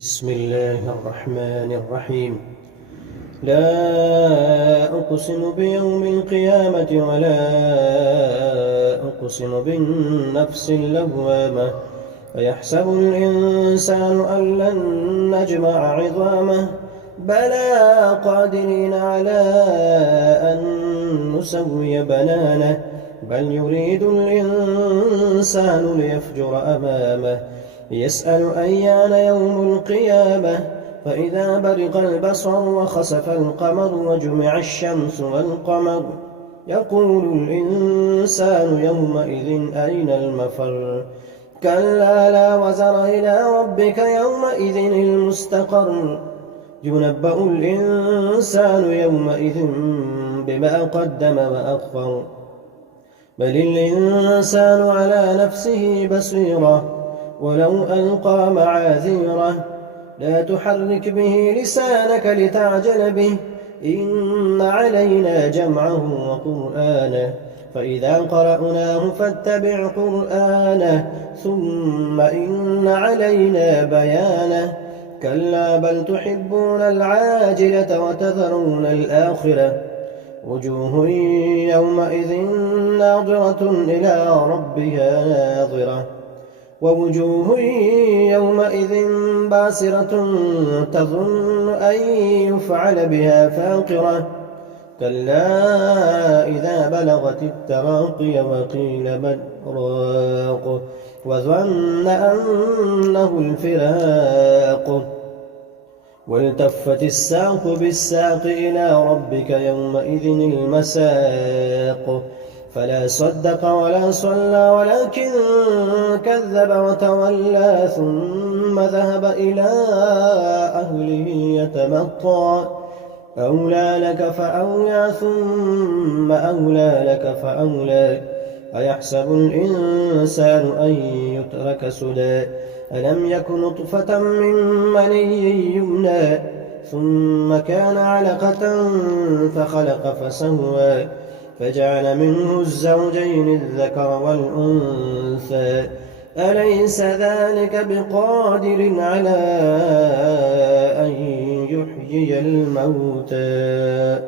بسم الله الرحمن الرحيم. لا أقسم بيوم القيامة ولا أقسم بالنفس اللوامة. أيحسب الإنسان أن لن نجمع عظامه بلى قادرين على أن نسوي بنانه بل يريد الإنسان ليفجر أمامه يسأل أيان يوم القيامة فإذا برق البصر وخسف القمر وجمع الشمس والقمر يقول الإنسان يومئذ أين المفر كلا لا وزر إلى ربك يومئذ المستقر ينبأ الإنسان يومئذ بما قدم وأخر بل الإنسان على نفسه بصيرة ولو ألقى معاذيره لا تحرك به لسانك لتعجل به إن علينا جمعه وقرآنه فإذا قرأناه فاتبع قرآنه ثم إن علينا بيانه كلا بل تحبون العاجلة وتذرون الآخرة وجوه يومئذ ناظرة إلى ربها ناظرة ووجوه يومئذ باسرة تظن أن يفعل بها فاقرة كلا إذا بلغت التراقي وقيل من راق وظن أنه الفراق والتفت الساق بالساق إلى ربك يومئذ المساق فلا صدق ولا صلى ولكن كذب وتولى ثم ذهب إلى أهله يتمطى أولى لك فأولى ثم أولى لك فأولى أيحسب الإنسان أن يترك سدى ألم يك نطفة من مني يمنى ثم كان علقة فخلق فسوى فجعل منه الزوجين الذكر والأنثى أليس ذلك بقادر على أن يحيي الموتى